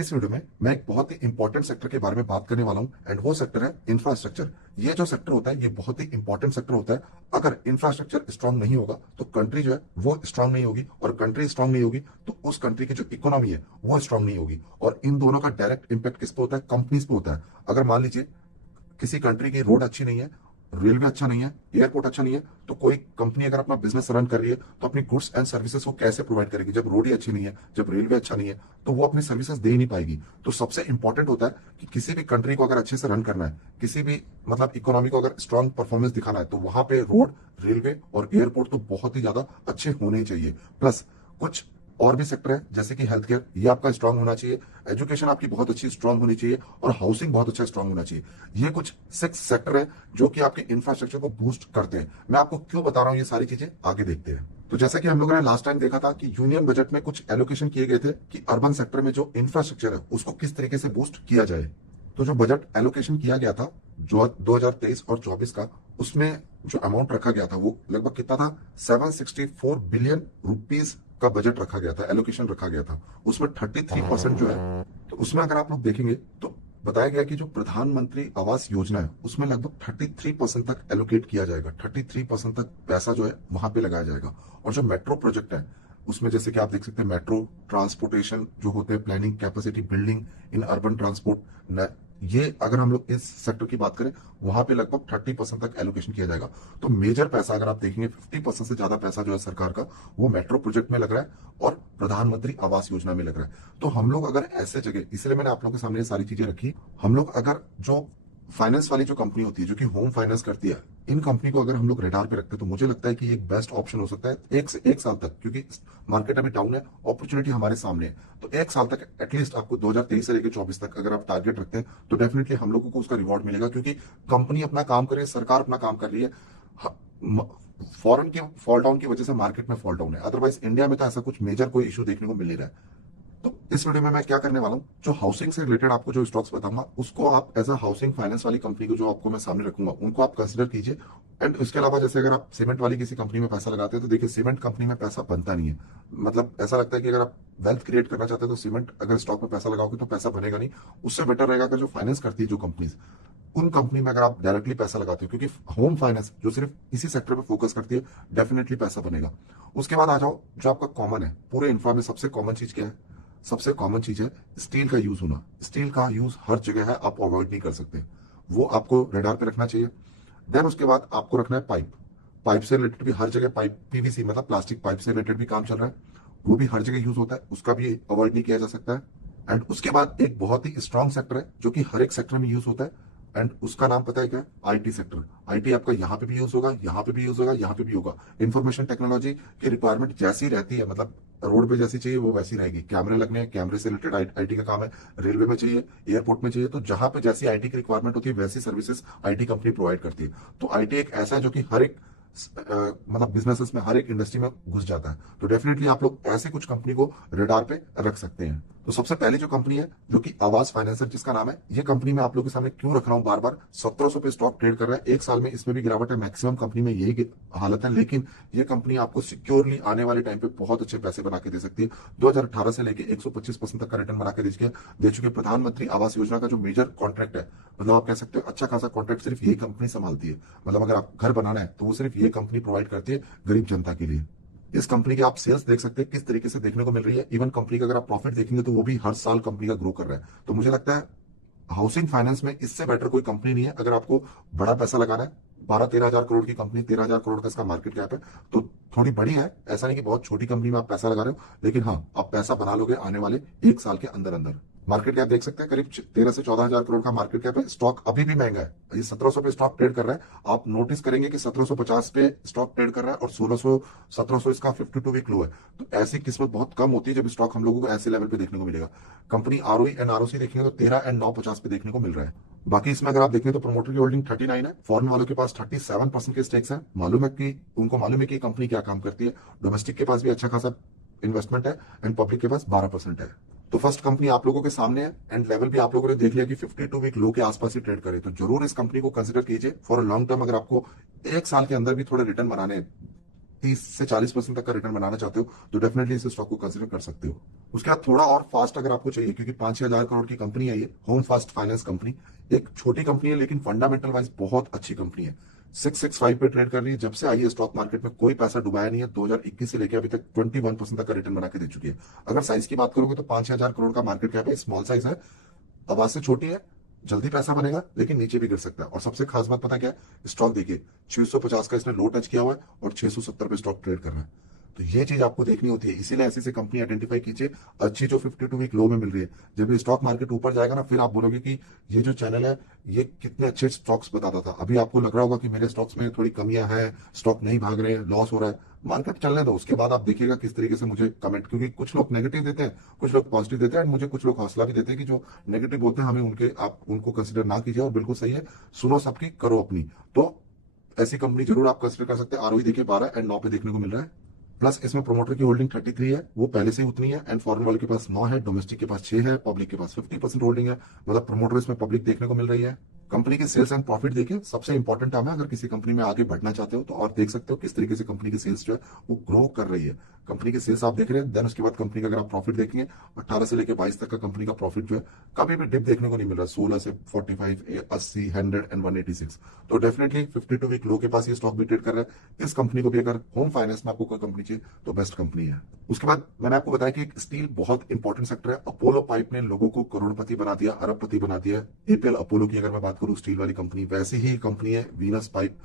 इस वीडियो में मैं एक बहुत ही इंपॉर्टेंट सेक्टर के बारे में बात करने वाला हूं एंड वो सेक्टर है इंफ्रास्ट्रक्चर। ये जो सेक्टर होता है ये बहुत ही इंपॉर्टेंट सेक्टर होता है। अगर इंफ्रास्ट्रक्चर स्ट्रांग नहीं होगा तो कंट्री जो है वो स्ट्रांग नहीं होगी, और कंट्री स्ट्रांग नहीं होगी तो उस कंट्री की जो इकोनॉमी है वो स्ट्रांग नहीं होगी। और इन दोनों का डायरेक्ट इंपैक्ट किस पे होता है? कंपनीज पे होता है। अगर मान लीजिए किसी कंट्री की रोड अच्छी नहीं है, रेलवे अच्छा नहीं है, एयरपोर्ट अच्छा नहीं है, तो कोई कंपनी अगर अपना बिजनेस रन कर रही है तो अपनी गुड्स एंड सर्विसेज को कैसे प्रोवाइड करेगी? जब रोड ही अच्छी नहीं है, जब रेलवे अच्छा नहीं है, तो वो अपनी सर्विसेज दे ही नहीं पाएगी। तो सबसे इंपॉर्टेंट होता है कि किसी भी कंट्री को अगर अच्छे से रन करना है, किसी भी मतलब इकोनॉमी को अगर स्ट्रांग परफॉर्मेंस दिखाना है, तो वहां पे रोड, रेलवे और एयरपोर्ट तो बहुत ही ज्यादा अच्छे होने ही चाहिए। प्लस कुछ और भी सेक्टर है जैसे कि हेल्थ केयर, ये आपका स्ट्रांग होना चाहिए। एजुकेशन आपकी बहुत अच्छी स्ट्रांग होनी चाहिए, और हाउसिंग बहुत अच्छा स्ट्रांग होना चाहिए। ये कुछ 6 सेक्टर है जो कि आपके इंफ्रास्ट्रक्चर को बूस्ट करते हैं। मैं आपको क्यों बता रहा हूँ ये सारी चीजें, आगे देखते हैं। तो जैसा कि हम लोगों ने लास्ट टाइम देखा था कि यूनियन बजट में कुछ एलोकेशन किए गए थे कि अर्बन सेक्टर में जो इंफ्रास्ट्रक्चर है उसको किस तरीके से बूस्ट किया जाए। तो जो बजट एलोकेशन किया गया था जो 2023 और 24 का, उसमें जो अमाउंट रखा गया था वो लगभग कितना था? 764 बिलियन रुपीस का बजट रखा गया था, एलोकेशन रखा गया था। उसमें 33% जो है, तो उसमें अगर आप लोग देखेंगे तो बताया गया कि जो प्रधानमंत्री आवास योजना है उसमें लगभग 33% तक एलोकेट किया जाएगा। 33% तक पैसा जो है वहां पे लगाया जाएगा। और जो मेट्रो प्रोजेक्ट है उसमें जैसे कि आप देख सकते हैं, मेट्रो ट्रांसपोर्टेशन जो होते हैं, planning, capacity building in urban transport, ये अगर हम लोग इस सेक्टर की बात करें वहां पे लगभग 30% तक एलोकेशन किया जाएगा। तो मेजर पैसा अगर आप देखेंगे 50% से ज्यादा पैसा जो है सरकार का वो मेट्रो प्रोजेक्ट में लग रहा है और प्रधानमंत्री आवास योजना में लग रहा है। तो हम लोग अगर ऐसे जगह, इसलिए मैंने आप लोगों के सामने ये सारी चीजें रखी, हम लोग अगर जो फाइनेंस वाली जो कंपनी होती है जो कि होम फाइनेंस करती है, इन कंपनी को अगर हम लोग रेडार पे रखते हैं तो मुझे लगता है कि एक बेस्ट ऑप्शन हो सकता है 1 से 1 साल तक, क्योंकि मार्केट अभी डाउन है, अपॉर्चुनिटी हमारे सामने है। तो 1 साल तक एटलीस्ट आपको 2023 से लेकर 24 तक अगर आप टारगेट रखते हैं तो डेफिनेटली हम लोगों को उसका रिवॉर्ड मिलेगा, क्योंकि कंपनी अपना काम कर रही है, सरकार अपना काम कर रही है। फॉरेन की फॉल डाउन की वजह से मार्केट में फॉल डाउन है, अदरवाइज इंडिया में तो ऐसा कुछ मेजर कोई इशू देखने को मिल नहीं रहा है। तो इस वीडियो में मैं क्या करने वाला हूँ, जो हाउसिंग से रिलेटेड आपको जो स्टॉक्स बताऊंगा उसको आप एज अ हाउसिंग फाइनेंस वाली कंपनी को जो आपको मैं सामने रखूंगा उनको आप कंसिडर कीजिए। एंड उसके अलावा जैसे अगर आप सीमेंट वाली किसी कंपनी में पैसा लगाते हैं तो देखिए सीमेंट कंपनी में पैसा बनता नहीं है। मतलब ऐसा लगता है कि अगर आप वेल्थ क्रिएट करना चाहते हैं तो सीमेंट अगर स्टॉक में पैसा लगाओगे तो पैसा बनेगा नहीं। उससे बेटर रहेगा अगर जो फाइनेंस करती है जो कंपनीज, उन कंपनी में अगर आप डायरेक्टली पैसा लगाते हो, क्योंकि होम फाइनेंस जो सिर्फ इसी सेक्टर पे फोकस करती है, डेफिनेटली पैसा बनेगा। उसके बाद आ जाओ जो आपका कॉमन है, पूरे इंफ्रा में सबसे कॉमन चीज क्या है? सबसे कॉमन चीज है स्टील का यूज होना। स्टील का यूज हर जगह है, आप अवॉइड नहीं कर सकते, वो आपको रेडार पे रखना चाहिए। देन उसके बाद आपको रखना है पाइप। पाइप से रिलेटेड भी हर जगह, पाइप पीवीसी मतलब प्लास्टिक पाइप से रिलेटेड भी काम चल रहा है, वो भी हर जगह यूज होता है, उसका भी अवॉइड नहीं किया जा सकता है। एंड उसके बाद एक बहुत ही स्ट्रॉन्ग सेक्टर है जो कि हर एक सेक्टर में यूज होता है, एंड उसका नाम पता है क्या? IT sector. आईटी आपका यहाँ पे भी यूज होगा, यहाँ पे भी यूज होगा, यहाँ पे भी होगा। इंफॉर्मेशन टेक्नोलॉजी की रिक्वायरमेंट जैसी रहती है, मतलब रोड पे जैसी चाहिए वो वैसी रहेगी। कैमरे लगने हैं, कैमरे से रिलेटेड आईटी का काम है। रेलवे में चाहिए, एयरपोर्ट में चाहिए, तो जहां पे जैसी आईटी की रिक्वायरमेंट होती है वैसी सर्विसेज आईटी कंपनी प्रोवाइड करती है। तो आईटी एक ऐसा है जो कि हर एक मतलब बिजनेसेस में, हर एक इंडस्ट्री में घुस जाता है। तो डेफिनेटली आप लोग ऐसे कुछ कंपनी को रेडार पे रख सकते हैं। तो सबसे पहले जो कंपनी है जो कि आवास फाइनेंसर जिसका नाम है, ये कंपनी मैं आप लोगों के सामने क्यों रख रहा हूं बार बार, 1700 पे स्टॉक ट्रेड कर रहा है। 1 साल में इसमें भी गिरावट है, मैक्सिमम कंपनी में यही हालत है, लेकिन ये कंपनी आपको सिक्योरली आने वाले टाइम पे बहुत अच्छे पैसे बना के दे सकती है। 2018 से लेकर 125% तक का रिटर्न बना के दे चुके प्रधानमंत्री आवास योजना का जो मेजर कॉन्ट्रैक्ट है, मतलब आप कह सकते हो अच्छा खासा कॉन्ट्रैक्ट सिर्फ यही कंपनी संभालती है। मतलब अगर आप घर बनाना है तो वो सिर्फ ये कंपनी प्रोवाइड करती है गरीब जनता के लिए। इस कंपनी के आप सेल्स देख सकते हैं किस तरीके से देखने को मिल रही है। इवन कंपनी का अगर आप प्रॉफिट देखेंगे तो वो भी हर साल कंपनी का ग्रो कर रहा है। तो मुझे लगता है हाउसिंग फाइनेंस में इससे बेटर कोई कंपनी नहीं है। अगर आपको बड़ा पैसा लगाना है, 12-13 हजार करोड़ की कंपनी, 13 हजार करोड़ का इसका मार्केट कैप है, तो थोड़ी बड़ी है। ऐसा नहीं कि बहुत छोटी कंपनी में आप पैसा लगा रहे हो, लेकिन हाँ आप पैसा बना लोगे आने वाले 1 साल के अंदर अंदर। मार्केट कैप देख सकते हैं, करीब 13 से 14 हजार करोड़ का मार्केट कैप है। स्टॉक अभी भी महंगा है, ये 1700 पे स्टॉक ट्रेड कर रहा है। आप नोटिस करेंगे कि 1750 पे स्टॉक ट्रेड कर रहा है और 1600 1700 इसका 52 वीक लो है। तो ऐसी किस्मत बहुत कम होती है जब स्टॉक हम लोगों को ऐसे लेवल पे देखने को मिलेगा। कंपनी आरओई एंड आरओसी देखेंगे तो 13 एंड 950 पे देखने को मिल रहा है। बाकी इसमें अगर आप देखें तो प्रमोटर की होल्डिंग 39 है, फॉरेन वालों के पास 37% के स्टेक्स है। मालूम है कि उनको मालूम है कि कंपनी क्या काम करती है। डोमेस्टिक के पास भी अच्छा खासा इन्वेस्टमेंट है एंड पब्लिक के पास 12% है। तो फर्स्ट कंपनी आप लोगों के सामने है एंड लेवल भी आप लोगों ने देख लिया कि 52 वीक लो के आसपास ही ट्रेड करे। तो जरूर इस कंपनी को कंसिडर कीजिए फॉर अ लॉन्ग टर्म। अगर आपको 1 साल के अंदर भी थोड़े रिटर्न बनाने हैं, 30 से 40% तक का रिटर्न बनाना चाहते हो तो डेफिनेटली इस स्टॉक को कंसिडर कर सकते हो। उसके बाद थोड़ा और फास्ट अगर आपको चाहिए, क्योंकि 5-6 हजार करोड़ की कंपनी है ये, होम फास्ट फाइनेंस कंपनी, एक छोटी कंपनी है लेकिन फंडामेंटल वाइज बहुत अच्छी कंपनी है। 665 पे ट्रेड कर रही है, जब से आई है स्टॉक मार्केट में कोई पैसा डुबाया नहीं है, 2021 से लेकर अभी तक 21% तक का रिटर्न बना के दे चुकी है। अगर साइज की बात करोगे तो 5-6 हजार करोड़ का मार्केट कैप है, स्मॉल साइज है, आवाज से छोटी है, जल्दी पैसा बनेगा लेकिन नीचे भी गिर सकता है। और सबसे खास बात पता क्या है, स्टॉक देखिए 650 का इसने लो टच किया हुआ है और 670 पे स्टॉक ट्रेड कर रहा है। तो ये चीज आपको देखनी होती है, इसीलिए ऐसी ऐसी कंपनी आइडेंटिफाई कीजिए अच्छी जो 52 वीक लो में मिल रही है। जब ये स्टॉक मार्केट ऊपर जाएगा ना, फिर आप बोलोगे कि ये जो चैनल है ये कितने अच्छे स्टॉक्स बताता था। अभी आपको लग रहा होगा कि मेरे स्टॉक्स में थोड़ी कमियां हैं, स्टॉक नहीं भाग रहे हैं, लॉस हो रहा है, मार्केट चलने दो, उसके बाद आप देखिएगा किस तरीके से मुझे कमेंट, क्योंकि कुछ लोग नेगेटिव देते हैं, कुछ लोग पॉजिटिव देते हैं, और मुझे कुछ लोग हौसला भी देते हैं कि जो नेगेटिव बोलते हैं हमें उनके, आप उनको कंसिडर ना कीजिए, और बिल्कुल सही है, सुनो सबकी करो अपनी। तो ऐसी कंपनी जरूर आप कंसिडर कर सकते हैं। आरओई देखिए 12 एंड 9 पे देखने को मिल रहा है, प्लस इसमें प्रोमोटर की होल्डिंग 33 है, वो पहले से ही उतनी है, एंड फॉरेन वाले के पास 9 है, डोमेस्टिक के पास 6 है, पब्लिक के पास 50% होल्डिंग है, मतलब प्रोमोटर इसमें पब्लिक देखने को मिल रही है। कंपनी के सेल्स एंड प्रॉफिट देखिए, सबसे इंपॉर्टेंट काम है अगर किसी कंपनी में आगे बढ़ना चाहते हो तो, और देख सकते हो किस तरीके से कंपनी की सेल्स जो है वो ग्रो कर रही है। कंपनी के सेल्स आप देख रहे हैं, देन उसके बाद कंपनी का अगर आप प्रॉफिट देखेंगे, 18 से लेकर 22 तक का कंपनी का प्रॉफिट जो है कभी भी डिप देखने को नहीं मिल रहा, 16 से 45, 80, 100 एंड 186। तो डेफिनेटली 52 वीक लो के पास ये स्टॉक भी ट्रेड कर रहा है। इस कंपनी को भी अगर होम फाइनेंस में आपको कोई कंपनी चाहिए तो बेस्ट कंपनी है। उसके बाद मैंने आपको बताया कि स्टील बहुत इंपॉर्टेंट सेक्टर है। अपोलो पाइप ने लोगों को करोड़पति बना दिया, अरबपति बना दिया। एपीएल अपोलो की अगर मैं बात करूं, स्टील वाली कंपनी, वैसे ही कंपनी है वीनस पाइप,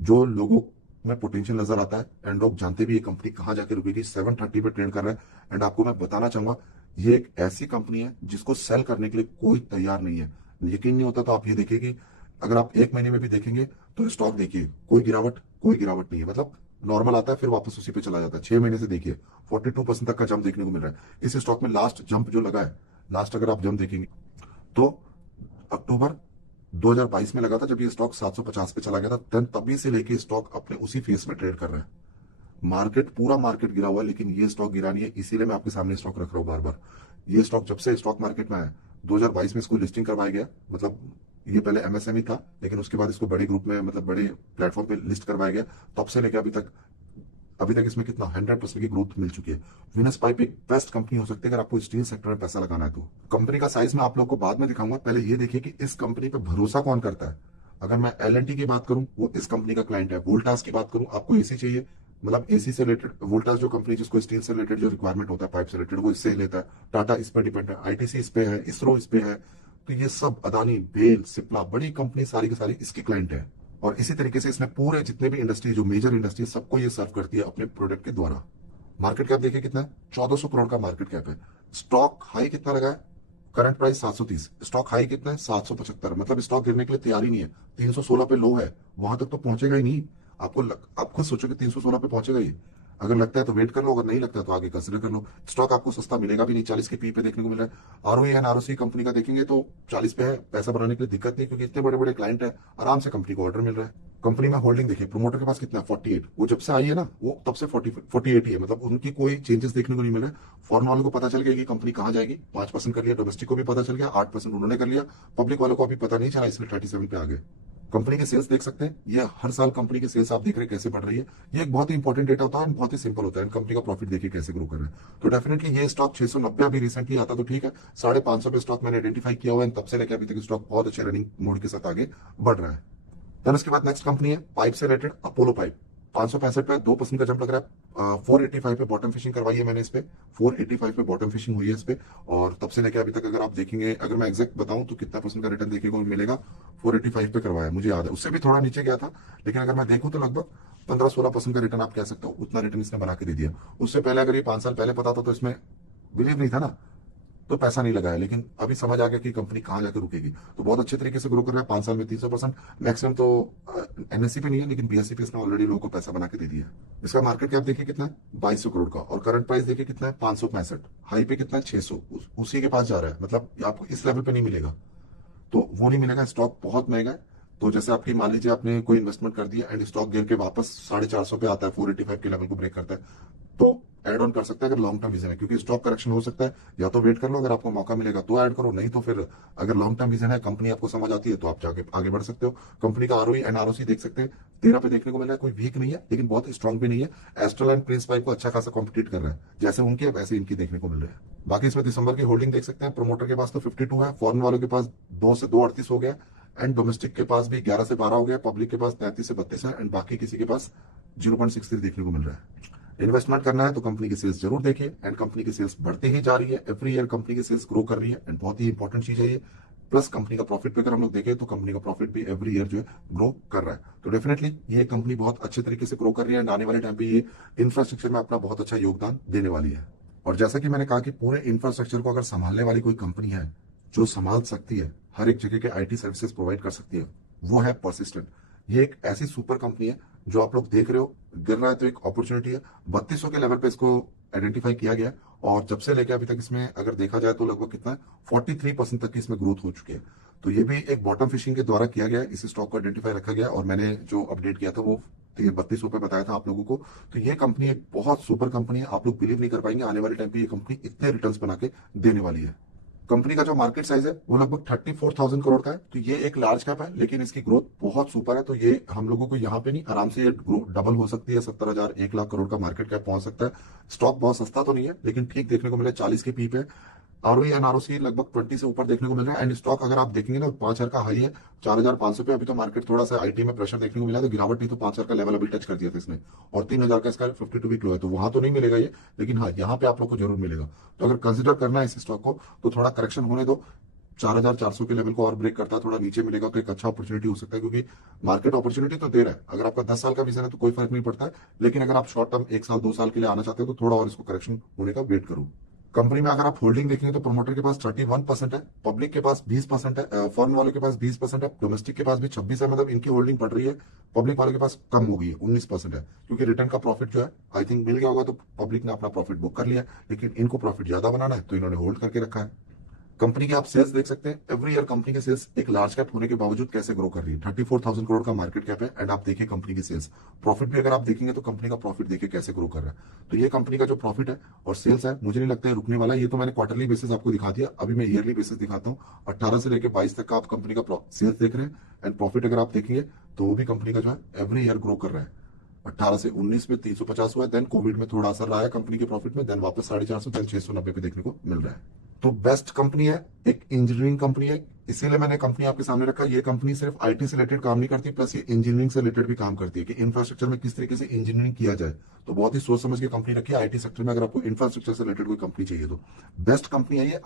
जो लोगों में पोटेंशियल नजर आता है, एंड लोग जानते भी ये कंपनी कहां जाके रुकेगी। 730 पे ट्रेड कर रहा है, एंड आपको मैं बताना चाहूंगा ये एक ऐसी कंपनी है जिसको सेल करने के लिए कोई तैयार नहीं है। यकीन नहीं होता तो आप ये देखिए कि अगर आप 1 महीने में भी देखेंगे तो स्टॉक देखिए कोई गिरावट नहीं है, मतलब नॉर्मल आता है फिर वापस उसी पे चला जाता है। 6 महीने से देखिए 42% तक का जंप देखने को मिल रहा है इस स्टॉक में। लास्ट जंप जो लगा है, लास्ट अगर आप जंप देखेंगे तो अक्टूबर 2022 में लगा था, जब ये स्टॉक 750 पे चला गया था, देन तभी से लेके स्टॉक अपने उसी फेस में ट्रेड कर रहा है। मार्केट, पूरा मार्केट गिरा हुआ है लेकिन ये स्टॉक गिरा नहीं है, इसीलिए मैं आपके सामने स्टॉक रख रहा हूँ बार बार। ये स्टॉक जब से स्टॉक मार्केट में आया 2022 में इसको लिस्टिंग करवाया गया, मतलब ये पहले एमएसएमई था लेकिन उसके बाद इसको बड़े ग्रुप में, मतलब बड़े प्लेटफॉर्म पे लिस्ट करवाया गया, तब से लेकर अभी तक इसमें कितना 100% की ग्रोथ मिल चुकी है। विनस पाइप एक बेस्ट कंपनी हो सकती है अगर आपको स्टील सेक्टर में पैसा लगाना है तो। कंपनी का साइज मैं आप लोगों को बाद में दिखाऊंगा, पहले ये देखिए कि इस कंपनी पे भरोसा कौन करता है। अगर मैं एल की बात करूं, वो इस कंपनी का क्लाइंट है। वोल्टास की बात करूं, आपको एसी चाहिए, मतलब एसी से रिलेटेड, वोल्टास जो कंपनी जिसको स्टील से रिलेटेड जो रिक्वायरमेंट होता है पाइप से रिलेटेड, वो इससे ही लेता है। टाटा इस पर डिपेंड है, आईटीसी इस पे है, इसरो इस पे है। तो ये सब अदानी, बेल, सिप्ला, बड़ी कंपनी सारी की सारी इसकी क्लाइंट है। और इसी तरीके से इसने पूरे जितने भी इंडस्ट्री, जो मेजर इंडस्ट्री, सबको ये सर्व करती है अपने प्रोडक्ट के द्वारा। मार्केट कैप देखिए कितना है, 1400 करोड़ का मार्केट कैप है। स्टॉक हाई कितना लगा है, करंट प्राइस 730, स्टॉक हाई कितना है 775, मतलब स्टॉक गिरने के लिए तैयार ही नहीं है। 316 पे लो है, वहां तक तो पहुंचेगा ही नहीं। आप खुद सोचो कि 316 पे पहुंचेगा ही। अगर लगता है तो वेट कर लो, अगर नहीं लगता है तो आगे कंसिडर कर लो। स्टॉक आपको सस्ता मिलेगा भी नहीं, 40 के पी पे देखने को मिल रहा है। आरओई एंड आरओसी कंपनी का देखेंगे तो 40 पे है, पैसा बनाने के लिए दिक्कत नहीं, क्योंकि इतने बड़े बड़े क्लाइंट है, आराम से कंपनी को ऑर्डर मिल रहा है। कंपनी में होल्डिंग देखिए, प्रोमोटर के पास कितना है 48, वो जब से आई है ना वो तब से 48 ही है, मतलब उनकी कोई चेंजेस देखने को नहीं मिल रहा है। फॉरेन वालों को पता चल गया कि कंपनी कहां जाएगी, 5% कर लिया, डोमेस्टिक को भी पता चल गया, 8% उन्होंने कर लिया, पब्लिक वालों को अभी पता नहीं चला, इसलिए 37 पे आ गए। कंपनी के सेल्स देख सकते हैं, ये हर साल कंपनी के सेल्स आप देख रहे हैं कैसे बढ़ रही है। ये एक बहुत ही इंपॉर्टेंट डेटा होता है और बहुत ही सिंपल होता है। कंपनी का प्रॉफिट देखिए कैसे ग्रो कर रहा है। तो डेफिनेटली ये स्टॉक 690 अभी रिसेंटली आता तो ठीक है, 550 पे स्टॉक मैंने आइडेंटिफाई किया हुआ है, तब से लेकर अभी तक स्टॉक बहुत अच्छे रनिंग मोड के साथ आगे बढ़ रहा है। देन उसके बाद नेक्स्ट कंपनी है पाइप से रिलेटेड, अपोलो पाइप। 565 पे 2% का जंप लग रहा है। 485 पे बॉटम फिशिंग करवाई है मैंने इस पे, 485 पे बॉटम फिशिंग हुई है इस पे, और तब से लेकर अभी तक अगर आप देखेंगे, अगर मैं एग्जैक्ट बताऊं तो कितना परसेंट का रिटर्न देखने को मिलेगा, 485 पे करवाया मुझे याद है, उससे भी थोड़ा नीचे गया था, लेकिन अगर मैं देखूं तो लगभग 15-16% का रिटर्न आप कह सकते हो, उतना रिटर्न इसने बना के दे दिया। उससे पहले अगर ये 5 साल पहले पता था तो इसमें बिलीव नहीं था ना, तो पैसा नहीं लगाया, लेकिन अभी समझ आ गया कि कंपनी कहां जाकर रुकेगी, तो बहुत अच्छे तरीके से ग्रो कर रहा है। 5 साल में 300%, मैक्सिमम तो एनएससी पे नहीं है, लेकिन बीएससी पे इसने ऑलरेडी लोगों को पैसा बना के दे दिया है। इसका मार्केट कैप देखिए कितना है 2200 करोड़ का, और करंट प्राइस देखिए कितना है 565, हाई पे कितना है 600, उसी के पास जा रहा है, मतलब आपको इस लेवल पे नहीं मिलेगा, तो वो नहीं मिलेगा। स्टॉक बहुत महंगा है। तो जैसे आपकी मान लीजिए आपने कोई इन्वेस्टमेंट कर दिया एंड स्टॉक गिर के वापस 450 पे आता है, 485 के लेवल को ब्रेक करता है, तो ऐड ऑन कर सकते हैं अगर लॉन्ग टर्म विजन है, क्योंकि स्टॉक करेक्शन हो सकता है, या तो वेट कर लो, अगर आपको मौका मिलेगा तो ऐड करो, नहीं तो फिर अगर लॉन्ग टर्म विजन है, कंपनी आपको समझ आती है, तो आप जाके आगे बढ़ सकते हो। कंपनी का आरओई एंड आरओसी देख सकते हैं, 13 पे देखने को मिल रहा है। कोई वीक नहीं है लेकिन बहुत स्ट्रांग भी नहीं है। एस्ट्रल एंड प्रिंस पाइप को अच्छा खासा कॉम्पिटिट कर रहा है, जैसे उनके वैसे इनकी देखने को मिल रहा है। बाकी इसमें दिसंबर की होल्डिंग देख सकते हैं। प्रोमोटर के पास तो 52 है, फॉरेन वालों के पास 2 से 2.38 हो गया, एंड डोमेस्टिक के पास भी 11 से 12 हो गया, पब्लिक के पास 33 से 32 है, एंड बाकी किसी के पास 0.63 देखने को मिल रहा है। इन्वेस्टमेंट करना है तो कंपनी की सेल्स जरूर देखिए, एंड कंपनी की सेल्स बढ़ती ही जा रही है। एवरी ईयर कंपनी की सेल्स ग्रो कर रही है, एंड बहुत ही इंपॉर्टेंट चीज है ये। प्लस कंपनी का प्रॉफिट पे अगर हम लोग देखें तो कंपनी का प्रॉफिट भी एवरी ईयर जो है ग्रो कर रहा है। तो डेफिनेटली ये कंपनी बहुत अच्छे तरीके से ग्रो कर रही है, एंड आने वाले टाइम पे ये इंफ्रास्ट्रक्चर में अपना बहुत अच्छा योगदान देने वाली है। और जैसा कि मैंने कहा कि पूरे इंफ्रास्ट्रक्चर को अगर संभालने वाली कोई कंपनी है जो संभाल सकती है, हर एक जगह के आईटी सर्विसेज प्रोवाइड कर सकती है, वो है परसिस्टेंट। ये एक ऐसी सुपर कंपनी है जो आप लोग देख रहे हो गिर रहा है तो एक अपॉर्चुनिटी है। 3200 के लेवल पे इसको आइडेंटिफाई किया गया है, और जब से लेकर अभी तक इसमें अगर देखा जाए तो लगभग कितना है 43% तक की इसमें ग्रोथ हो चुकी है। तो ये भी एक बॉटम फिशिंग के द्वारा किया गया है, इस स्टॉक को आइडेंटिफाई रखा गया, और मैंने जो अपडेट किया था वो 3200 पे बताया था आप लोगों को। तो ये कंपनी एक बहुत सुपर कंपनी है, आप लोग बिलीव नहीं कर पाएंगे आने वाले टाइम पे ये कंपनी इतने रिटर्न्स बना के देने वाली है। कंपनी का जो मार्केट साइज है वो लगभग 34,000 करोड़ का है, तो ये एक लार्ज कैप है, लेकिन इसकी ग्रोथ बहुत सुपर है। तो ये हम लोगों को यहाँ पे नहीं, आराम से ये डबल हो सकती है, 70,000 1 लाख करोड़ का मार्केट कैप पहुंच सकता है। स्टॉक बहुत सस्ता तो नहीं है, लेकिन ठीक देखने को मिला 40 के पी पे। आरओई एंड आरओसी लगभग 20 से ऊपर देखने को मिल रहा है, एंड स्टॉक अगर आप देखेंगे ना 5,000 का हाई है, 4,500 पे। अभी तो मार्केट थोड़ा सा आईटी में प्रेशर देखने को मिला, तो गिरावट नहीं, तो 5,000 का लेवल अभी टच कर दिया था इसने, और 3,000 का इसका 52 वीक लो है, तो वहां तो नहीं मिलेगा ये, लेकिन हाँ यहाँ पे आप लोग को जरूर मिलेगा। तो अगर कंसिडर करना है इस स्टॉक को तो थोड़ा करेक्शन होने दो, 4,400 के लेवल को और ब्रेक करता है, थोड़ा नीचे मिलेगा तो एक अच्छा अपॉर्चुनिटी हो सकता है, क्योंकि मार्केट अपॉर्चुनिटी तो दे रहा है। अगर आपका 10 साल का विजन है तो कोई फर्क नहीं पड़ता है, लेकिन अगर आप शॉर्ट टर्म 1 साल 2 साल के लिए आना चाहते हो तो थोड़ा और इसको करेक्शन होने का वेट करो। कंपनी में अगर आप होल्डिंग देखेंगे तो प्रोमोटर के पास 31% है, पब्लिक के पास 20% है, फॉरेन वालों के पास 20% है, डोमेस्टिक के पास भी 26 है, मतलब इनकी होल्डिंग बढ़ रही है। पब्लिक वालों के पास कम हो गई है, 19% है, क्योंकि रिटर्न का प्रॉफिट जो है आई थिंक मिल गया होगा, तो पब्लिक ने अपना प्रॉफिट बुक कर लिया, लेकिन इनको प्रॉफिट ज्यादा बनाना है तो इन्होंने होल्ड करके रखा है। कंपनी के आप सेल्स देख सकते हैं, एवरी ईयर कंपनी के सेल्स एक लार्ज कैप होने के बावजूद कैसे ग्रो कर रही है। 34,000 करोड़ का मार्केट कैप है, एंड आप देखिए कंपनी की सेल्स, प्रॉफिट भी अगर आप देखेंगे तो कंपनी का प्रॉफिट देखिए कैसे ग्रो कर रहा है। तो ये कंपनी का जो प्रॉफिट है और सेल्स है, मुझे नहीं लगता है रुकने वाला है। ये तो मैंने क्वार्टरली बेसिस आपको दिखा दिया, अभी मैं ईयरली बेसिस दिखाता हूँ। 18 से लेकर 22 तक का आप कंपनी का सेल्स देख रहे हैं, एंड प्रॉफिट अगर आप देखेंगे तो वो भी कंपनी का जो है एवरी ईयर ग्रो कर रहा है। 18 से 19 में 350 हुआ है, देन कोविड में थोड़ा असर रहा है कंपनी के प्रॉफिट में, देन वापस 450, देन 690 पे देखने को मिल रहा है। तो बेस्ट कंपनी है, एक इंजीनियरिंग कंपनी है, इसीलिए मैंने कंपनी आपके सामने रखा। ये कंपनी सिर्फ आईटी से रिलेटेड काम नहीं करती, प्लस ये इंजीनियरिंग से रिलेटेड भी काम करती है कि इंफ्रास्ट्रक्चर में किस तरीके से इंजीनियरिंग किया जाए। तो बहुत ही सोच समझ के कंपनी रखी है आईटी सेक्टर में, अगर आपको इंफ्रास्ट्रक्चर से रिलेटेड कोई कंपनी चाहिए तो बेस्ट कंपनी है ये।